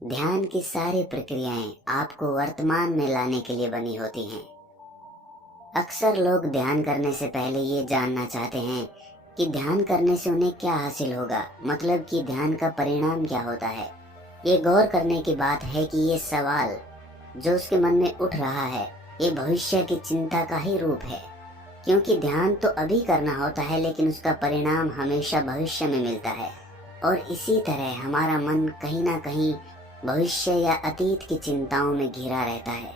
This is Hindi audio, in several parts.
ध्यान की सारी प्रक्रियाएं आपको वर्तमान में लाने के लिए बनी होती हैं। अक्सर लोग ध्यान करने से पहले ये जानना चाहते हैं कि ध्यान करने से उन्हें क्या हासिल होगा, मतलब कि ध्यान का परिणाम क्या होता है। ये गौर करने की बात है कि ये सवाल जो उसके मन में उठ रहा है, ये भविष्य की चिंता का ही रूप है। क्योंकि ध्यान तो अभी करना होता है, लेकिन उसका परिणाम हमेशा भविष्य में मिलता है। और इसी तरह हमारा मन कहीं ना कहीं भविष्य या अतीत की चिंताओं में घिरा रहता है,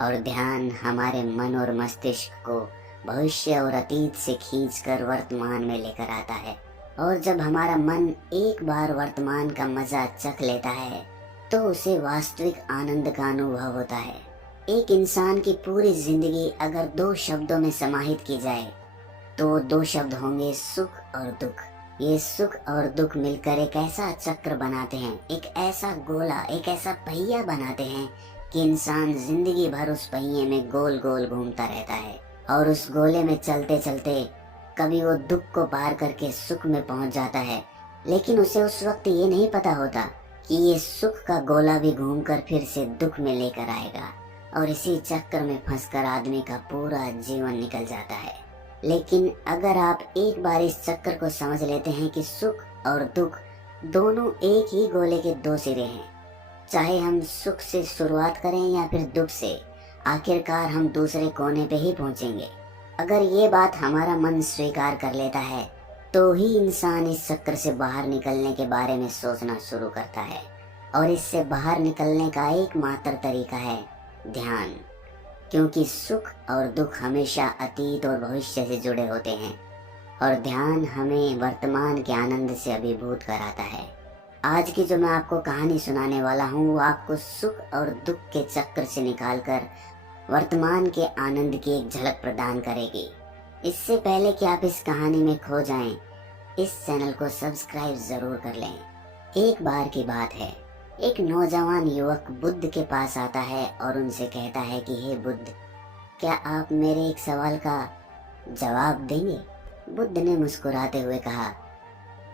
और ध्यान हमारे मन और मस्तिष्क को भविष्य और अतीत से खींचकर वर्तमान में लेकर आता है। और जब हमारा मन एक बार वर्तमान का मजा चख लेता है तो उसे वास्तविक आनंद का अनुभव होता है। एक इंसान की पूरी जिंदगी अगर दो शब्दों में समाहित की जाए तो दो शब्द होंगे, सुख और दुख। ये सुख और दुख मिलकर एक ऐसा चक्र बनाते हैं, एक ऐसा गोला, एक ऐसा पहिया बनाते हैं कि इंसान जिंदगी भर उस पहिए में गोल गोल घूमता रहता है। और उस गोले में चलते चलते कभी वो दुख को पार करके सुख में पहुंच जाता है, लेकिन उसे उस वक्त ये नहीं पता होता कि ये सुख का गोला भी घूमकर फिर से दुख में लेकर आएगा, और इसी चक्र में फंसकर आदमी का पूरा जीवन निकल जाता है। लेकिन अगर आप एक बार इस चक्र को समझ लेते हैं कि सुख और दुख दोनों एक ही गोले के दो सिरे हैं, चाहे हम सुख से शुरुआत करें या फिर दुख से, आखिरकार हम दूसरे कोने पे ही पहुंचेंगे। अगर ये बात हमारा मन स्वीकार कर लेता है तो ही इंसान इस चक्र से बाहर निकलने के बारे में सोचना शुरू करता है। और इससे बाहर निकलने का एकमात्र तरीका है ध्यान। क्योंकि सुख और दुख हमेशा अतीत और भविष्य से जुड़े होते हैं, और ध्यान हमें वर्तमान के आनंद से अभिभूत कराता है। आज की जो मैं आपको कहानी सुनाने वाला हूँ वो आपको सुख और दुख के चक्र से निकालकर वर्तमान के आनंद की एक झलक प्रदान करेगी। इससे पहले कि आप इस कहानी में खो जाएं, इस चैनल को सब्सक्राइब जरूर कर लें। एक बार की बात है, एक नौजवान युवक बुद्ध के पास आता है और उनसे कहता है कि हे बुद्ध, क्या आप मेरे एक सवाल का जवाब देंगे? बुद्ध ने मुस्कुराते हुए कहा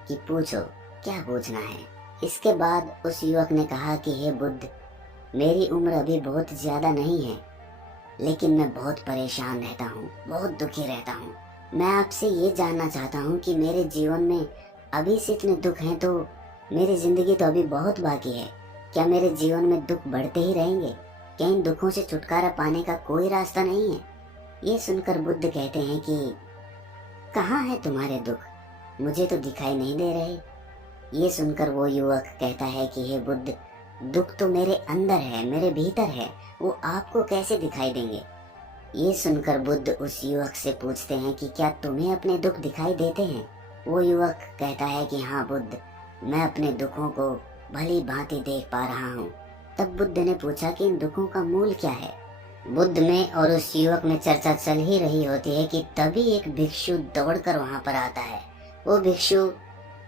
कि पूछो, क्या पूछना है। इसके बाद उस युवक ने कहा कि हे बुद्ध, मेरी उम्र अभी बहुत ज्यादा नहीं है, लेकिन मैं बहुत परेशान रहता हूँ, बहुत दुखी रहता हूँ। मैं आपसे ये जानना चाहता हूँ कि मेरे जीवन में अभी से इतने दुख हैं, तो मेरी जिंदगी तो अभी बहुत बाकी है। क्या मेरे जीवन में दुख बढ़ते ही रहेंगे? क्या इन दुखों से छुटकारा पाने का कोई रास्ता नहीं है? ये सुनकर बुद्ध कहते हैं कि कहाँ है तुम्हारे दुख? मुझे तो दिखाई नहीं दे रहे। ये सुनकर वो युवक कहता है कि हे बुद्ध, दुख तो मेरे अंदर है, मेरे भीतर है, वो आपको कैसे दिखाई देंगे? ये सुनकर बुद्ध उस युवक से पूछते हैं कि क्या तुम्हें अपने दुख दिखाई देते हैं? वो युवक कहता है कि हाँ बुद्ध, मैं अपने दुखों को भली भांति देख पा रहा हूँ। तब बुद्ध ने पूछा कि इन दुखों का मूल क्या है? बुद्ध में और उस युवक में चर्चा चल ही रही होती है कि तभी एक भिक्षु दौड़कर वहां पर आता है। वो भिक्षु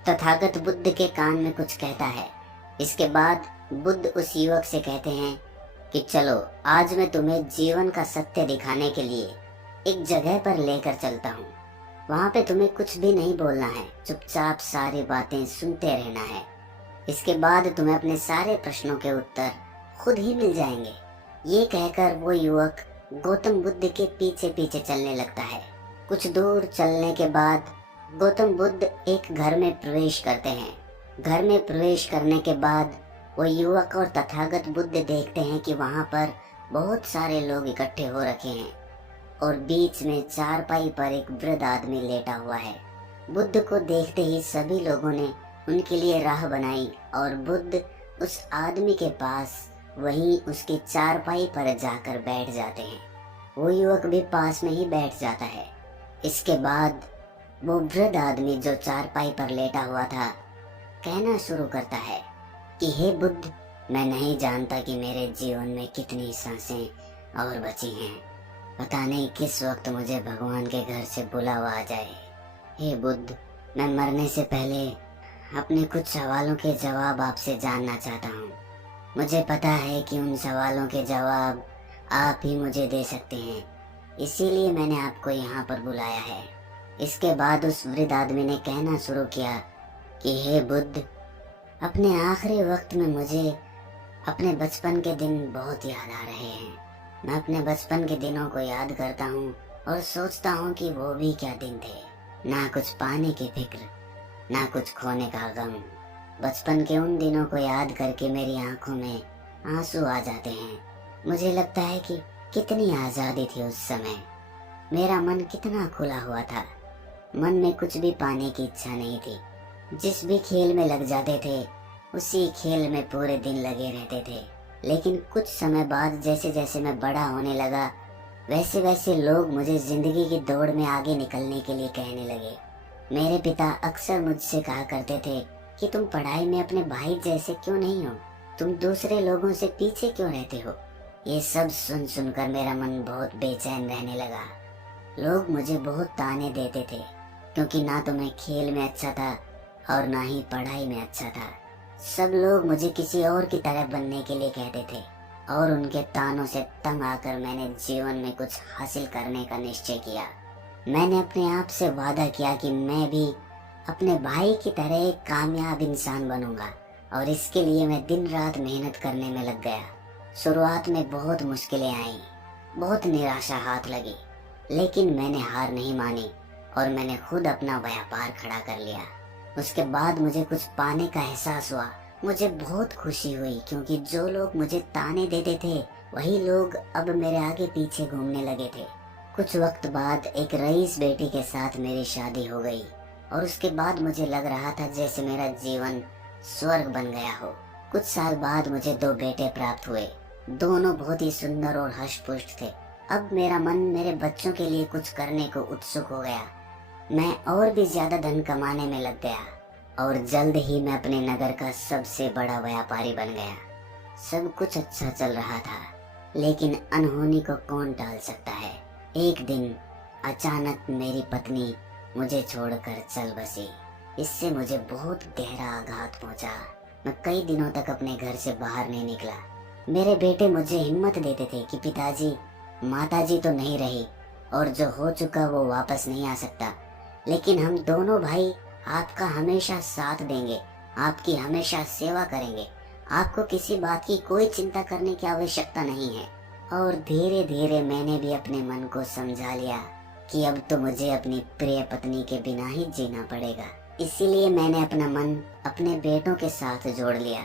तथागत बुद्ध के कान में कुछ कहता है। इसके बाद बुद्ध उस युवक से कहते हैं कि चलो, आज मैं तुम्हें जीवन का सत्य दिखाने के लिए एक जगह पर लेकर चलता हूँ। वहाँ पे तुम्हें कुछ भी नहीं बोलना है, चुपचाप सारी बातें सुनते रहना है। इसके बाद तुम्हें अपने सारे प्रश्नों के उत्तर खुद ही मिल जाएंगे। ये कहकर वो युवक गौतम बुद्ध के पीछे पीछे चलने लगता है। कुछ दूर चलने के बाद गौतम बुद्ध एक घर में प्रवेश करते हैं। घर में प्रवेश करने के बाद वो युवक और तथागत बुद्ध देखते हैं कि वहाँ पर बहुत सारे लोग इकट्ठे हो रखे हैं, और बीच में चारपाई पर एक वृद्ध आदमी लेटा हुआ है। बुद्ध को देखते ही सभी लोगों ने उनके लिए राह बनाई, और बुद्ध उस आदमी के पास वहीं उसके चारपाई पर जाकर बैठ जाते हैं। वो युवक भी पास में ही बैठ जाता है। इसके बाद वो वृद्ध आदमी जो चारपाई पर लेटा हुआ था कहना शुरू करता है कि हे बुद्ध, मैं नहीं जानता कि मेरे जीवन में कितनी सांसें और बची हैं। पता नहीं किस वक्त मुझे भगवान के घर से बुलावा आ जाए। हे बुद्ध, मैं मरने से पहले अपने कुछ सवालों के जवाब आपसे जानना चाहता हूँ। मुझे पता है कि उन सवालों के जवाब आप ही मुझे दे सकते हैं, इसीलिए मैंने आपको यहाँ पर बुलाया है। इसके बाद उस वृद्ध आदमी ने कहना शुरू किया कि हे बुद्ध, अपने आखिरी वक्त में मुझे अपने बचपन के दिन बहुत याद आ रहे हैं। मैं अपने बचपन के दिनों को याद करता हूँ और सोचता हूँ कि वो भी क्या दिन थे। ना कुछ पाने की फिक्र, ना कुछ खोने का गम। बचपन के उन दिनों को याद करके मेरी आंखों में आंसू आ जाते हैं। मुझे लगता है कि कितनी आजादी थी उस समय। मेरा मन कितना खुला हुआ था। मन में कुछ भी पाने की इच्छा नहीं थी। जिस भी खेल में लग जाते थे उसी खेल में पूरे दिन लगे रहते थे। लेकिन कुछ समय बाद जैसे जैसे मैं बड़ा होने लगा, वैसे वैसे लोग मुझे जिंदगी की दौड़ में आगे निकलने के लिए कहने लगे। मेरे पिता अक्सर मुझसे कहा करते थे कि तुम पढ़ाई में अपने भाई जैसे क्यों नहीं हो, तुम दूसरे लोगों से पीछे क्यों रहते हो। ये सब सुन सुनकर मेरा मन बहुत बेचैन रहने लगा। लोग मुझे बहुत ताने देते थे क्योंकि ना तो मैं खेल में अच्छा था और ना ही पढ़ाई में अच्छा था। सब लोग मुझे किसी और की तरह बनने के लिए कहते थे और उनके तानों से तंग आकर मैंने जीवन में कुछ हासिल करने का निश्चय किया। मैंने अपने आप से वादा किया कि मैं भी अपने भाई की तरह एक कामयाब इंसान बनूंगा और इसके लिए मैं दिन रात मेहनत करने में लग गया। शुरुआत में बहुत मुश्किलें आईं, बहुत निराशा हाथ लगी, लेकिन मैंने हार नहीं मानी और मैंने खुद अपना व्यापार खड़ा कर लिया। उसके बाद मुझे कुछ पाने का एहसास हुआ। मुझे बहुत खुशी हुई क्योंकि जो लोग मुझे ताने देते थे वही लोग अब मेरे आगे पीछे घूमने लगे थे। कुछ वक्त बाद एक रईस बेटी के साथ मेरी शादी हो गई और उसके बाद मुझे लग रहा था जैसे मेरा जीवन स्वर्ग बन गया हो। कुछ साल बाद मुझे 2 बेटे प्राप्त हुए। दोनों बहुत ही सुंदर और हष्ट-पुष्ट थे। अब मेरा मन मेरे बच्चों के लिए कुछ करने को उत्सुक हो गया। मैं और भी ज्यादा धन कमाने में लग गया और जल्द ही मैं अपने नगर का सबसे बड़ा व्यापारी बन गया। सब कुछ अच्छा चल रहा था, लेकिन अनहोनी को कौन टाल सकता है। एक दिन अचानक मेरी पत्नी मुझे छोड़कर चल बसी। इससे मुझे बहुत गहरा आघात पहुंचा। मैं कई दिनों तक अपने घर से बाहर नहीं निकला। मेरे बेटे मुझे हिम्मत देते थे कि पिताजी, माताजी तो नहीं रही और जो हो चुका वो वापस नहीं आ सकता, लेकिन हम दोनों भाई आपका हमेशा साथ देंगे, आपकी हमेशा सेवा करेंगे। आपको किसी बात की कोई चिंता करने की आवश्यकता नहीं है। और धीरे धीरे मैंने भी अपने मन को समझा लिया कि अब तो मुझे अपनी प्रिय पत्नी के बिना ही जीना पड़ेगा। इसीलिए मैंने अपना मन अपने बेटों के साथ जोड़ लिया।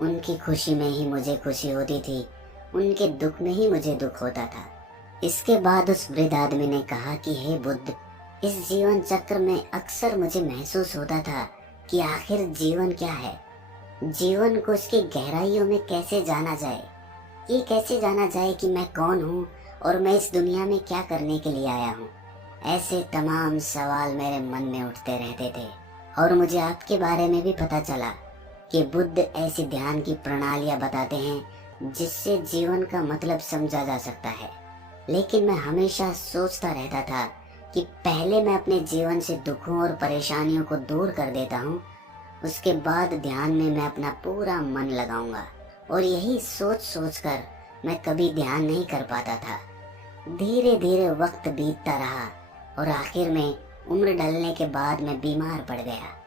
उनकी खुशी में ही मुझे खुशी होती थी, उनके दुख में ही मुझे दुख होता था। इसके बाद उस वृद्ध आदमी ने कहा कि हे बुद्ध, इस जीवन चक्र में अक्सर मुझे महसूस होता था कि आखिर जीवन क्या है। जीवन को उसकी गहराइयों में कैसे जाना जाए। ये कैसे जाना जाए कि मैं कौन हूँ और मैं इस दुनिया में क्या करने के लिए आया हूँ। ऐसे तमाम सवाल मेरे मन में उठते रहते थे और मुझे आपके बारे में भी पता चला कि बुद्ध ऐसी ध्यान की प्रणालियाँ बताते हैं जिससे जीवन का मतलब समझा जा सकता है। लेकिन मैं हमेशा सोचता रहता था कि पहले मैं अपने जीवन से दुखों और परेशानियों को दूर कर देता हूँ, उसके बाद ध्यान में मैं अपना पूरा मन लगाऊंगा। और यही सोच सोच कर मैं कभी ध्यान नहीं कर पाता था। धीरे धीरे वक्त बीतता रहा और आखिर में उम्र ढलने के बाद मैं बीमार पड़ गया।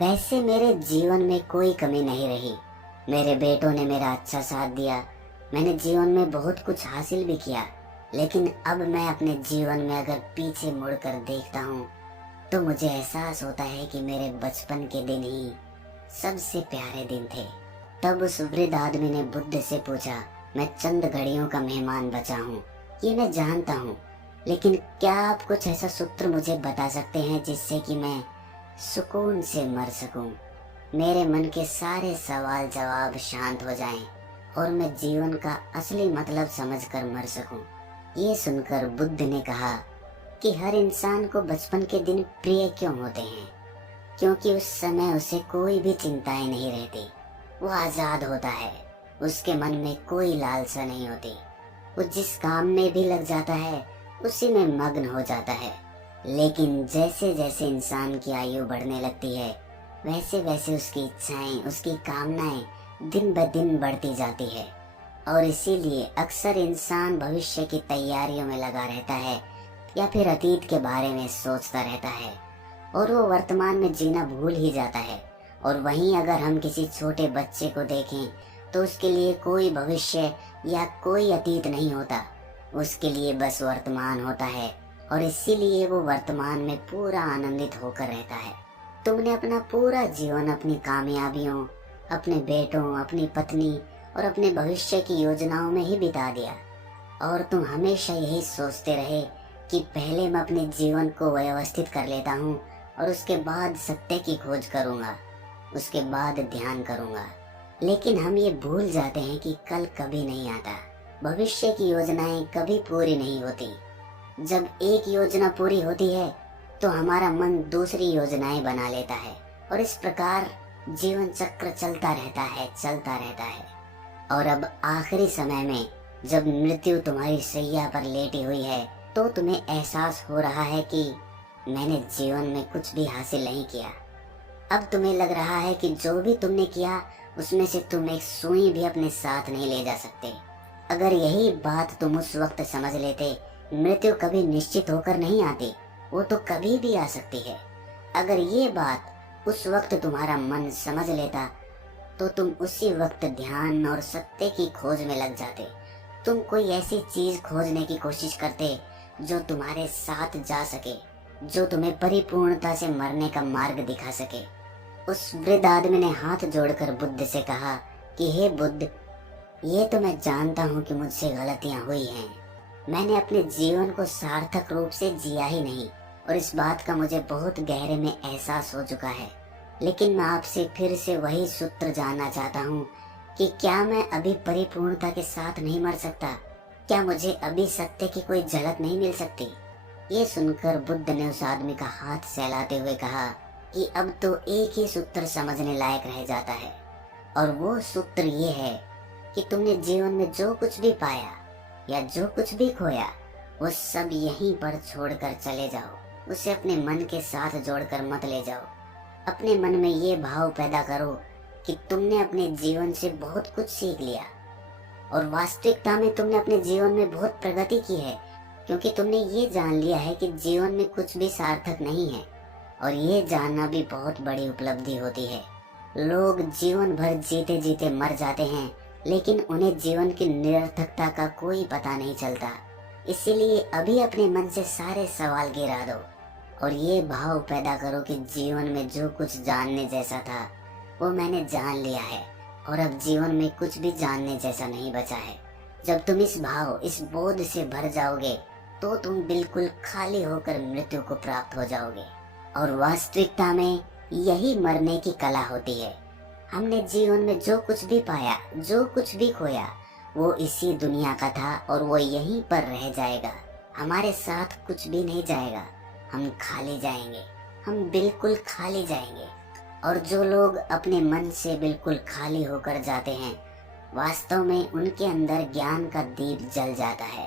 वैसे मेरे जीवन में कोई कमी नहीं रही। मेरे बेटों ने मेरा अच्छा साथ दिया। मैंने जीवन में बहुत कुछ हासिल भी किया, लेकिन अब मैं अपने जीवन में अगर पीछे मुड़कर देखता हूँ तो मुझे एहसास होता है कि मेरे बचपन के दिन ही सबसे प्यारे दिन थे। तब उस वृद्ध आदमी ने बुद्ध से पूछा, मैं चंद घड़ियों का मेहमान बचा हूँ, ये मैं जानता हूँ, लेकिन क्या आप कुछ ऐसा सूत्र मुझे बता सकते हैं जिससे कि मैं सुकून से मर सकूं। मेरे मन के सारे सवाल जवाब शांत हो जाएं और मैं जीवन का असली मतलब समझकर मर सकूं। ये सुनकर बुद्ध ने कहा कि हर इंसान को बचपन के दिन प्रिय क्यों होते हैं, क्योंकि उस समय उसे कोई भी चिंताएं नहीं रहती। वो आजाद होता है, उसके मन में कोई लालसा नहीं होती। वो जिस काम में भी लग जाता है उसी में मग्न हो जाता है। लेकिन जैसे जैसे इंसान की आयु बढ़ने लगती है वैसे वैसे उसकी इच्छाएं, उसकी कामनाएं दिन ब दिन बढ़ती जाती है और इसीलिए अक्सर इंसान भविष्य की तैयारियों में लगा रहता है या फिर अतीत के बारे में सोचता रहता है और वो वर्तमान में जीना भूल ही जाता है। और वहीं अगर हम किसी छोटे बच्चे को देखें तो उसके लिए कोई भविष्य या कोई अतीत नहीं होता। उसके लिए बस वर्तमान होता है और इसीलिए वो वर्तमान में पूरा आनंदित होकर रहता है। तुमने अपना पूरा जीवन अपनी कामयाबियों, अपने बेटों, अपनी पत्नी और अपने भविष्य की योजनाओं में ही बिता दिया और तुम हमेशा यही सोचते रहे कि पहले मैं अपने जीवन को व्यवस्थित कर लेता हूँ और उसके बाद सत्य की खोज करूँगा, उसके बाद ध्यान करूँगा। लेकिन हम ये भूल जाते हैं कि कल कभी नहीं आता, भविष्य की योजनाएं कभी पूरी नहीं होती। जब एक योजना पूरी होती है तो हमारा मन दूसरी योजनाएं बना लेता है और इस प्रकार जीवन चक्र चलता रहता है। और अब आखिरी समय में जब मृत्यु तुम्हारी सैया पर लेटी हुई है तो तुम्हें एहसास हो रहा है कि मैंने जीवन में कुछ भी हासिल नहीं किया। अब तुम्हें लग रहा है कि जो भी तुमने किया उसमें से तुम एक सुई भी अपने साथ नहीं ले जा सकते। अगर यही बात तुम उस वक्त समझ लेते, मृत्यु कभी निश्चित होकर नहीं आती, वो तो कभी भी आ सकती है। अगर ये बात उस वक्त तुम्हारा मन समझ लेता तो तुम उसी वक्त ध्यान और सत्य की खोज में लग जाते। तुम कोई ऐसी चीज खोजने की कोशिश करते जो तुम्हारे साथ जा सके, जो तुम्हें परिपूर्णता से मरने का मार्ग दिखा सके। उस वृद्ध आदमी ने हाथ जोड़कर बुद्ध से कहा कि हे बुद्ध, ये तो मैं जानता हूँ कि मुझसे गलतियाँ हुई हैं। मैंने अपने जीवन को सार्थक रूप से जिया ही नहीं और इस बात का मुझे बहुत गहरे में एहसास हो चुका है। लेकिन मैं आपसे फिर से वही सूत्र जानना चाहता हूँ कि क्या मैं अभी परिपूर्णता के साथ नहीं मर सकता? क्या मुझे अभी सत्य की कोई झलक नहीं मिल सकती? ये सुनकर बुद्ध ने उस आदमी का हाथ सहलाते हुए कहा कि अब तो एक ही सूत्र समझने लायक रह जाता है और वो सूत्र ये है कि तुमने जीवन में जो कुछ भी पाया या जो कुछ भी खोया वो सब यहीं पर छोड़कर चले जाओ। उसे अपने मन के साथ जोड़कर मत ले जाओ। अपने मन में ये भाव पैदा करो कि तुमने अपने जीवन से बहुत कुछ सीख लिया और वास्तविकता में तुमने अपने जीवन में बहुत प्रगति की है, क्योंकि तुमने ये जान लिया है कि जीवन में कुछ भी सार्थक नहीं है और ये जानना भी बहुत बड़ी उपलब्धि होती है। लोग जीवन भर जीते जीते मर जाते हैं लेकिन उन्हें जीवन की निरर्थकता का कोई पता नहीं चलता। इसीलिए अभी अपने मन से सारे सवाल गिरा दो और ये भाव पैदा करो कि जीवन में जो कुछ जानने जैसा था वो मैंने जान लिया है और अब जीवन में कुछ भी जानने जैसा नहीं बचा है। जब तुम इस भाव, इस बोध से भर जाओगे तो तुम बिल्कुल खाली होकर मृत्यु को प्राप्त हो जाओगे। और वास्तविकता में यही मरने की कला होती है। हमने जीवन में जो कुछ भी पाया, जो कुछ भी खोया, वो इसी दुनिया का था और वो यहीं पर रह जाएगा। हमारे साथ कुछ भी नहीं जाएगा। हम खाली जाएंगे, हम बिल्कुल खाली जाएंगे। और जो लोग अपने मन से बिल्कुल खाली होकर जाते हैं, वास्तव में उनके अंदर ज्ञान का दीप जल जाता है।